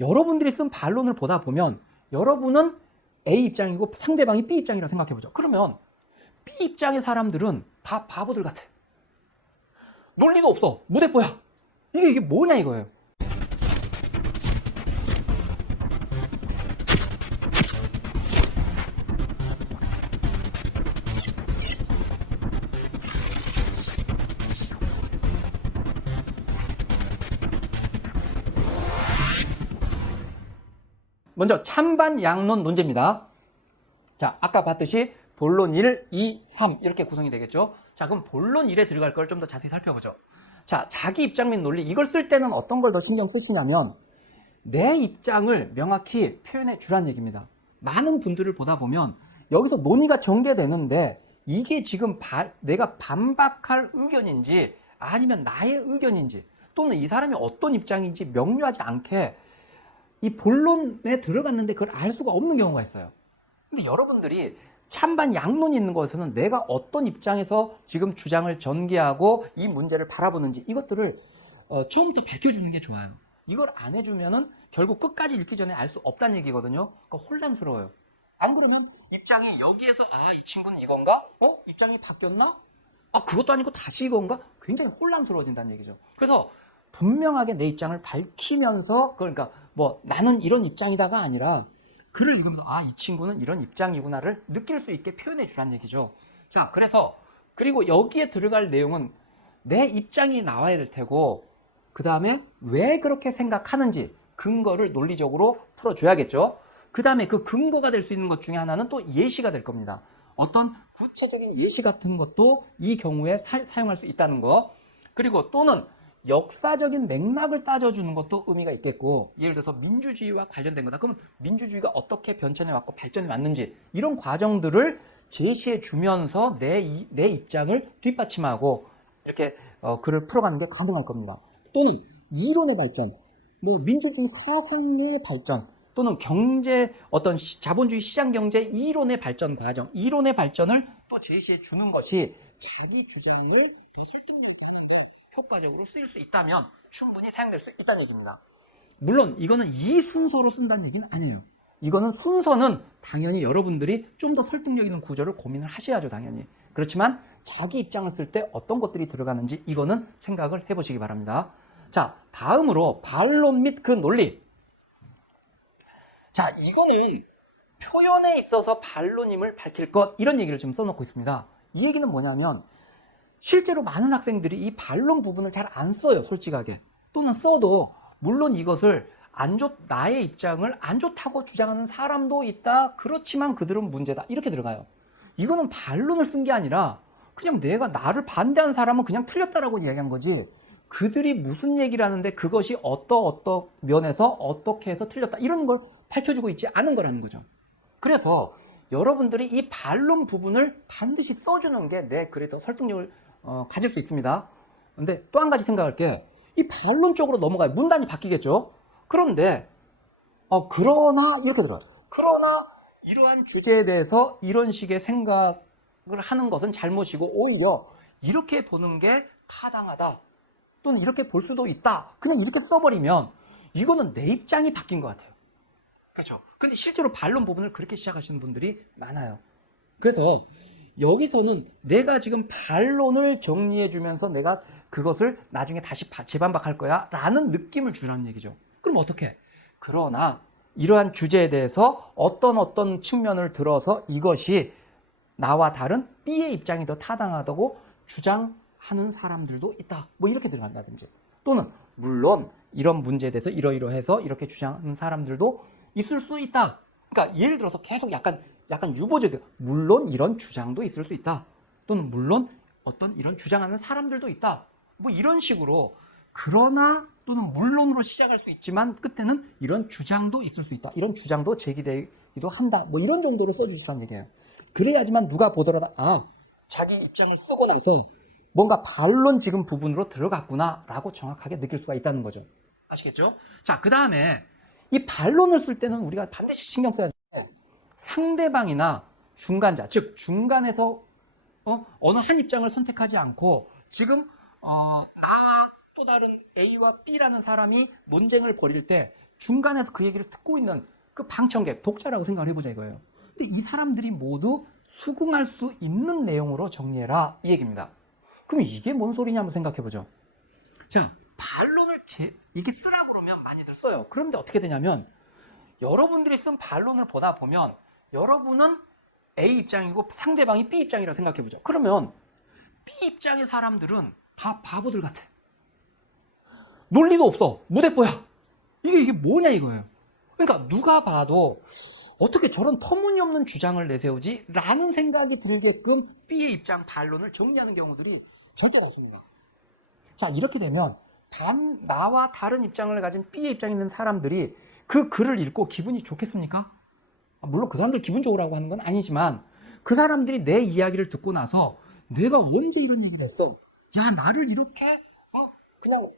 여러분들이 쓴 반론을 보다 보면 여러분은 A 입장이고 상대방이 B 입장이라고 생각해보죠. 그러면 B 입장의 사람들은 다 바보들 같아. 논리도 없어. 무대뽀야. 이게 뭐냐 이거예요. 먼저 찬반 양론 논제입니다. 자, 아까 봤듯이 본론 1, 2, 3 이렇게 구성이 되겠죠. 자, 그럼 본론 1에 들어갈 걸 좀 더 자세히 살펴보죠. 자, 자기 입장 및 논리 이걸 쓸 때는 어떤 걸 더 신경 쓰시냐면 내 입장을 명확히 표현해 주란 얘기입니다. 많은 분들을 보다 보면 여기서 논의가 전개되는데 이게 지금 내가 반박할 의견인지 아니면 나의 의견인지 또는 이 사람이 어떤 입장인지 명료하지 않게 이 본론에 들어갔는데 그걸 알 수가 없는 경우가 있어요. 근데 여러분들이 찬반 양론이 있는 것에서는 내가 어떤 입장에서 지금 주장을 전개하고 이 문제를 바라보는지 이것들을 처음부터 밝혀주는 게 좋아요. 이걸 안 해주면은 결국 끝까지 읽기 전에 알 수 없다는 얘기거든요. 그러니까 혼란스러워요. 안 그러면 입장이 여기에서 이 친구는 이건가? 입장이 바뀌었나? 그것도 아니고 다시 이건가? 굉장히 혼란스러워진다는 얘기죠. 그래서 분명하게 내 입장을 밝히면서 그러니까 뭐 나는 이런 입장이다가 아니라 글을 읽으면서 이 친구는 이런 입장이구나를 느낄 수 있게 표현해 주라는 얘기죠. 자, 그래서 그리고 여기에 들어갈 내용은 내 입장이 나와야 될 테고 그 다음에 왜 그렇게 생각하는지 근거를 논리적으로 풀어줘야겠죠. 그 다음에 그 근거가 될 수 있는 것 중에 하나는 또 예시가 될 겁니다. 어떤 구체적인 예시 같은 것도 이 경우에 사용할 수 있다는 거. 그리고 또는 역사적인 맥락을 따져주는 것도 의미가 있겠고 예를 들어서 민주주의와 관련된 거다. 그러면 민주주의가 어떻게 변천해 왔고 발전해 왔는지 이런 과정들을 제시해 주면서 내 입장을 뒷받침하고 이렇게 글을 풀어가는 게 가능할 겁니다. 또는 이론의 발전, 뭐 민주주의 사상의 발전 또는 경제 어떤 자본주의 시장 경제 이론의 발전 과정, 이론의 발전을 또 제시해 주는 것이 자기 주장을 더 설득력 효과적으로 쓰일 수 있다면 충분히 사용될 수 있다는 얘기입니다. 물론 이거는 이 순서로 쓴다는 얘기는 아니에요. 이거는 순서는 당연히 여러분들이 좀 더 설득력 있는 구조를 고민을 하셔야죠, 당연히. 그렇지만 자기 입장을 쓸 때 어떤 것들이 들어가는지 이거는 생각을 해보시기 바랍니다. 자, 다음으로 반론 및 그 논리. 자, 이거는 표현에 있어서 반론임을 밝힐 것 이런 얘기를 좀 써놓고 있습니다. 이 얘기는 뭐냐면 실제로 많은 학생들이 이 반론 부분을 잘 안 써요, 솔직하게. 또는 써도 물론 이것을 나의 입장을 안 좋다고 주장하는 사람도 있다. 그렇지만 그들은 문제다. 이렇게 들어가요. 이거는 반론을 쓴 게 아니라 그냥 내가 나를 반대하는 사람은 그냥 틀렸다라고 이야기한 거지. 그들이 무슨 얘기를 하는데 그것이 어떤 면에서 어떻게 해서 틀렸다. 이런 걸 밝혀주고 있지 않은 거라는 거죠. 그래서 여러분들이 이 반론 부분을 반드시 써주는 게 내 글에 더 설득력을 가질 수 있습니다. 근데 또 한 가지 생각할 게 이 반론 쪽으로 넘어가요. 문단이 바뀌겠죠. 그런데 그러나 이렇게 들어요. 그러나 이러한 주제에 대해서 이런 식의 생각을 하는 것은 잘못이고 오히려 이렇게 보는 게 타당하다. 또는 이렇게 볼 수도 있다. 그냥 이렇게 써버리면 이거는 내 입장이 바뀐 것 같아요. 그렇죠. 근데 실제로 반론 부분을 그렇게 시작하시는 분들이 많아요. 그래서 여기서는 내가 지금 반론을 정리해 주면서 내가 그것을 나중에 다시 재반박할 거야 라는 느낌을 주라는 얘기죠. 그럼 어떻게? 그러나 이러한 주제에 대해서 어떤 측면을 들어서 이것이 나와 다른 B의 입장이 더 타당하다고 주장하는 사람들도 있다. 뭐 이렇게 들어간다든지. 또는 물론 이런 문제에 대해서 이러이러해서 이렇게 주장하는 사람들도 있을 수 있다. 그러니까 예를 들어서 계속 약간 유보적이에요. 물론 이런 주장도 있을 수 있다. 또는 물론 어떤 이런 주장하는 사람들도 있다. 뭐 이런 식으로 그러나 또는 물론으로 시작할 수 있지만 끝에는 이런 주장도 있을 수 있다. 이런 주장도 제기되기도 한다. 뭐 이런 정도로 써주시라는 얘기예요. 그래야지만 누가 보더라도 자기 입장을 쓰고 나서 뭔가 반론 지금 부분으로 들어갔구나 라고 정확하게 느낄 수가 있다는 거죠. 아시겠죠? 자, 그 다음에 이 반론을 쓸 때는 우리가 반드시 신경 써야 돼. 상대방이나 중간자, 즉 중간에서 어느 한 입장을 선택하지 않고 지금 나와 또 다른 A와 B라는 사람이 논쟁을 벌일 때 중간에서 그 얘기를 듣고 있는 그 방청객, 독자라고 생각을 해보자 이거예요. 근데 이 사람들이 모두 수긍할 수 있는 내용으로 정리해라 이 얘기입니다. 그럼 이게 뭔 소리냐 한번 생각해보죠. 자, 반론을 이렇게 쓰라고 그러면 많이들 써요. 그런데 어떻게 되냐면 여러분들이 쓴 반론을 보다 보면 여러분은 A 입장이고 상대방이 B 입장이라고 생각해보죠. 그러면 B 입장의 사람들은 다 바보들 같아. 논리도 없어. 무대뽀야. 이게 뭐냐 이거예요. 그러니까 누가 봐도 어떻게 저런 터무니없는 주장을 내세우지? 라는 생각이 들게끔 B의 입장 반론을 정리하는 경우들이 절대 없습니다. 자, 이렇게 되면 나와 다른 입장을 가진 B의 입장에 있는 사람들이 그 글을 읽고 기분이 좋겠습니까? 물론 그 사람들 기분 좋으라고 하는 건 아니지만 그 사람들이 내 이야기를 듣고 나서 내가 언제 이런 얘기를 했어? 야, 나를 이렇게 그냥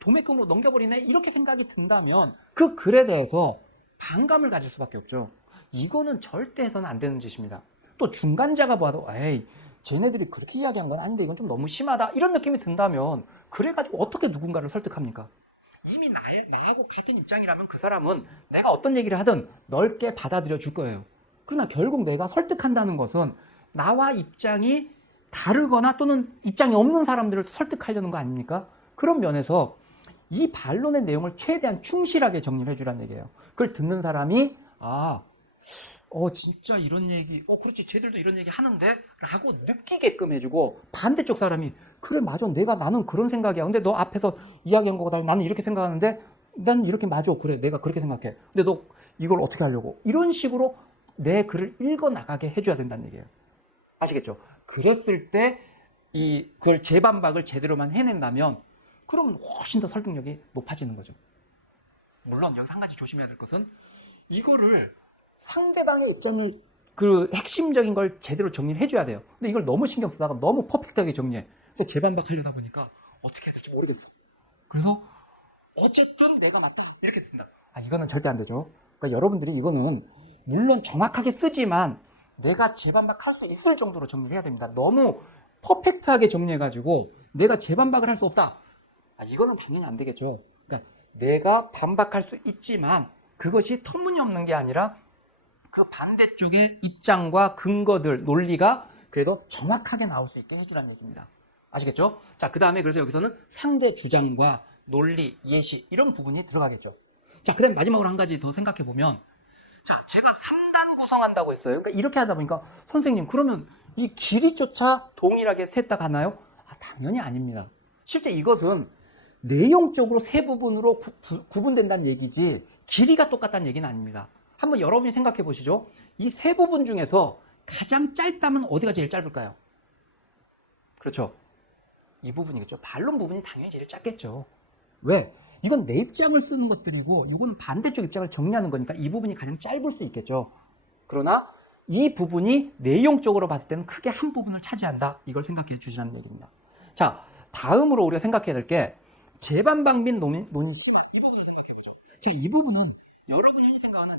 도매금으로 넘겨버리네? 이렇게 생각이 든다면 그 글에 대해서 반감을 가질 수밖에 없죠. 이거는 절대 해서는 안 되는 짓입니다. 또 중간자가 봐도 에이, 쟤네들이 그렇게 이야기한 건 아닌데 이건 좀 너무 심하다 이런 느낌이 든다면 그래가지고 어떻게 누군가를 설득합니까? 이미 나하고 같은 입장이라면 그 사람은 내가 어떤 얘기를 하든 넓게 받아들여 줄 거예요. 그러나 결국 내가 설득한다는 것은 나와 입장이 다르거나 또는 입장이 없는 사람들을 설득하려는 거 아닙니까? 그런 면에서 이 반론의 내용을 최대한 충실하게 정리를 해주라는 얘기예요. 그걸 듣는 사람이 진짜 이런 얘기, 그렇지, 쟤들도 이런 얘기 하는데? 라고 느끼게끔 해주고, 반대쪽 사람이, 그래, 맞아, 나는 그런 생각이야. 근데 너 앞에서 이야기한 거보다 나는 이렇게 생각하는데, 난 이렇게 맞아. 그래, 내가 그렇게 생각해. 근데 너 이걸 어떻게 하려고? 이런 식으로 내 글을 읽어나가게 해줘야 된다는 얘기예요. 아시겠죠? 그랬을 때, 그걸 재반박을 제대로만 해낸다면, 그러면 훨씬 더 설득력이 높아지는 거죠. 물론, 여기서 한 가지 조심해야 될 것은, 이거를 상대방의 입장을 그 핵심적인 걸 제대로 정리를 해줘야 돼요. 근데 이걸 너무 신경 쓰다가 너무 퍼펙트하게 정리해. 그래서 재반박하려다 보니까 어떻게 해야 될지 모르겠어. 그래서 어쨌든 내가 맞다 이렇게 쓴다. 이거는 절대 안 되죠. 그러니까 여러분들이 이거는 물론 정확하게 쓰지만 내가 재반박할 수 있을 정도로 정리해야 됩니다. 너무 퍼펙트하게 정리해가지고 내가 재반박을 할 수 없다. 이거는 당연히 안 되겠죠. 그러니까 내가 반박할 수 있지만 그것이 터무니없는 게 아니라 그 반대쪽의 입장과 근거들, 논리가 그래도 정확하게 나올 수 있게 해주라는 얘기입니다. 아시겠죠? 자, 그 다음에 그래서 여기서는 상대 주장과 논리, 예시 이런 부분이 들어가겠죠. 자, 그 다음에 마지막으로 한 가지 더 생각해 보면 자, 제가 3단 구성한다고 했어요. 그러니까 이렇게 하다 보니까 선생님 그러면 이 길이조차 동일하게 셋 다 가나요? 당연히 아닙니다. 실제 이것은 내용적으로 세 부분으로 구분된다는 얘기지 길이가 똑같다는 얘기는 아닙니다. 한번 여러분이 생각해 보시죠. 이 세 부분 중에서 가장 짧다면 어디가 제일 짧을까요? 그렇죠. 이 부분이겠죠. 반론 부분이 당연히 제일 짧겠죠. 왜? 이건 내 입장을 쓰는 것들이고 이거는 반대쪽 입장을 정리하는 거니까 이 부분이 가장 짧을 수 있겠죠. 그러나 이 부분이 내용적으로 봤을 때는 크게 한 부분을 차지한다. 이걸 생각해 주시라는 얘기입니다. 자, 다음으로 우리가 생각해야 될 게 재반박 및 논시 이 부분을 생각해 보죠. 이 부분은 여러분이 생각하는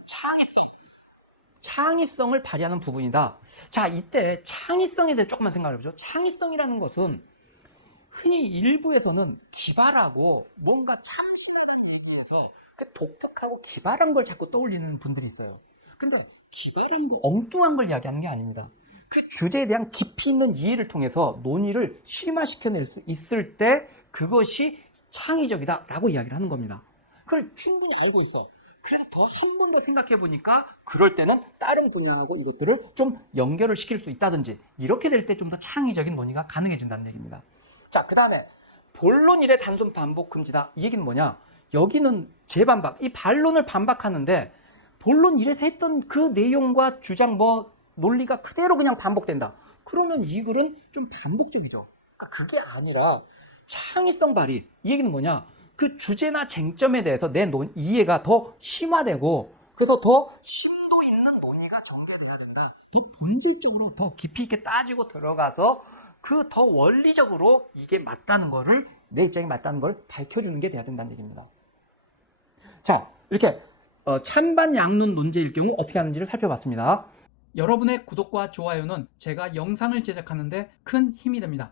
창의성을 발휘하는 부분이다. 자, 이때 창의성에 대해 조금만 생각해 보죠. 창의성이라는 것은 흔히 일부에서는 기발하고 뭔가 참신하다는 얘기에서 그 독특하고 기발한 걸 자꾸 떠올리는 분들이 있어요. 근데 기발한 거, 엉뚱한 걸 이야기하는 게 아닙니다. 그 주제에 대한 깊이 있는 이해를 통해서 논의를 심화시켜낼 수 있을 때 그것이 창의적이다라고 이야기를 하는 겁니다. 그걸 충분히 알고 있어. 그래서 더 한 번 더 생각해 보니까 그럴 때는 다른 분야하고 이것들을 좀 연결을 시킬 수 있다든지 이렇게 될 때 좀 더 창의적인 논의가 가능해진다는 얘기입니다. 자, 그 다음에 본론 일의 단순 반복 금지다. 이 얘기는 뭐냐? 여기는 재반박, 이 반론을 반박하는데 본론 1에서 했던 그 내용과 주장 논리가 그대로 그냥 반복된다. 그러면 이 글은 좀 반복적이죠. 그러니까 그게 아니라 창의성 발휘. 이 얘기는 뭐냐? 그 주제나 쟁점에 대해서 내 이해가 더 심화되고 그래서 더 심도 있는 논의가 전개된다. 더 본질적으로 더 깊이 있게 따지고 들어가서 그 더 원리적으로 이게 맞다는 거를 내 입장이 맞다는 걸 밝혀주는 게 돼야 된다는 얘기입니다. 자, 이렇게 찬반 양론 논제일 경우 어떻게 하는지를 살펴봤습니다. 여러분의 구독과 좋아요는 제가 영상을 제작하는 데 큰 힘이 됩니다.